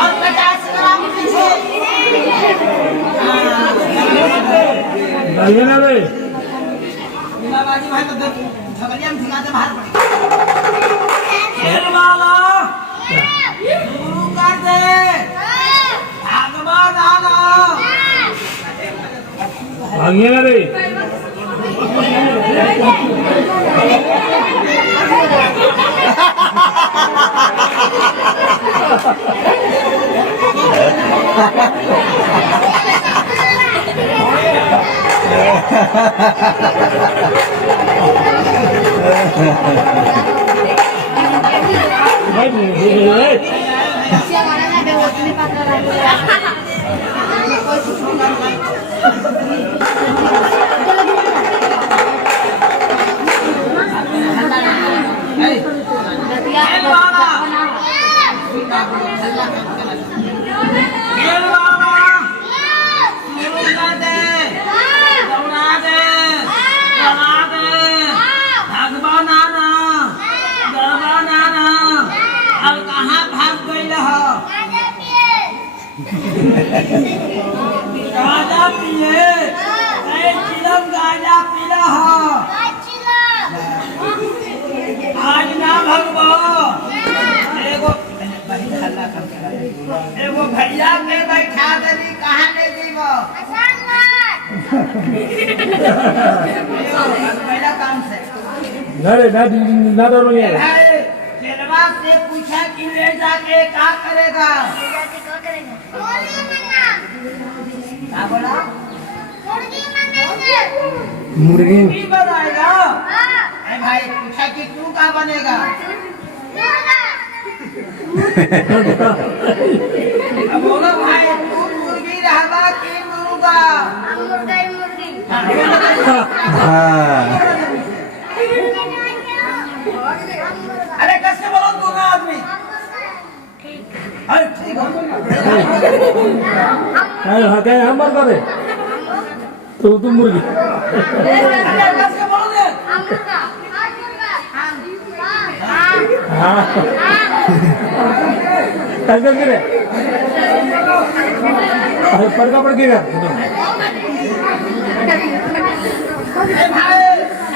और 50 ग्राम पीछे बढ़िया ना रे बाबाजी भाई तो झगड़िया में ठिकाते बाहर पड़े खेल वाला शुरू कर दे भगवान आना बढ़िया ना रे गाजा पिए चिलम गाजा पिला आज ना भगवा एगो भैया के बैठा देली कहाँ ले जीवो पहला काम से ना रे ना डरो ये शेरवा से पूछा कि ले जाके क्या करेगा क्या बोला मुर्गी बनाएगा भाई पूछा कि तू क्या बनेगा बोलो भाई तू मुर्गी रहबा कि मुर्गा अरे कैसे बोलो दूंगा आदमी अरे ठीक है हम मर करे तो तुम मुर्गी कैसे बोलोगे हाँ कैसे करे पड़का पड़केगा भाई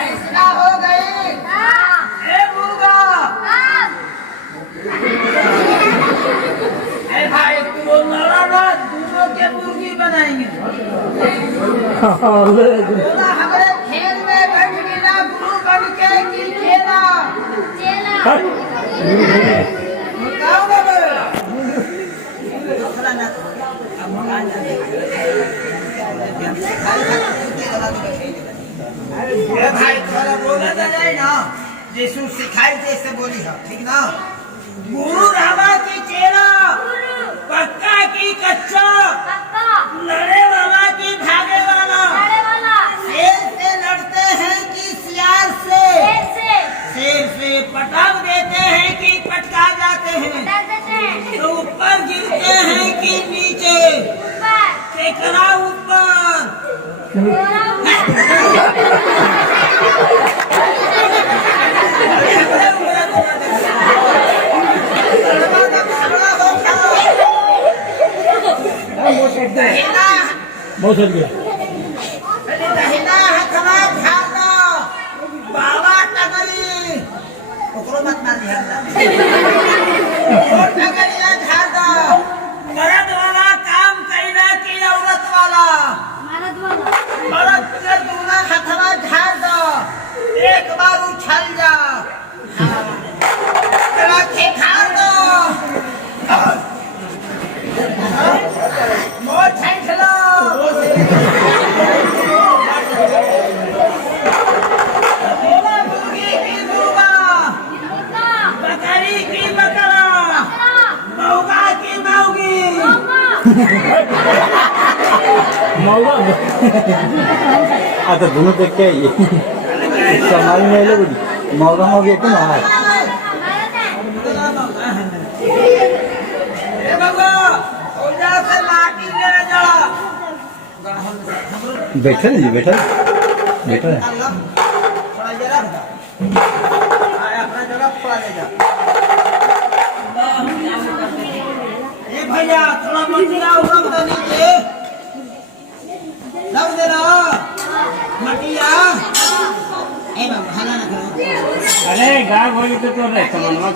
ऐसा हो गई ए मुर्गा ए भाई तू लड़ा ना दोनों के मुर्गी बनाएंगे बोला हमारे खेल में बैठ गिरा गुरु बन के की खेला बताओ ना भाई थोड़ा बोला जाए ना यीशु सिखाई जैसे बोली है ठीक ना गुरु रामा की चेला पक्का की कच्चा लड़े वाला की भागे वाला शेर से लड़ते हैं कि सियार से शेर से पटक देते हैं कि पटका जाते हैं तो ऊपर गिरते हैं कि नीचे केकरा ऊपर बहुत सच गया दहिना हथवा झाड़ा बाबा टगरी ओकरो मत मार दिया और टगरिया झाड़ा मर्द वाला काम कइला कि औरत वाला मर्द के दूना हथवा झाड़ दो एक बार उछल जा तेरा खेखार दो मोर छेंखला बोला मुर्गी की मुर्गा बकरी की बकरा मौगा की मौगी आता दोनों देख के ये समाज में लोग मौगा मौगे को ना बैठे नहीं बैठा बैठा है थोड़ा जरा अपना जगह थोड़ा ले जा भैया थोड़ा मटिया रख दे नीचे रख दे ना मटिया ए बाबू हला ना करो अरे गाय बोली तो रे समन्वय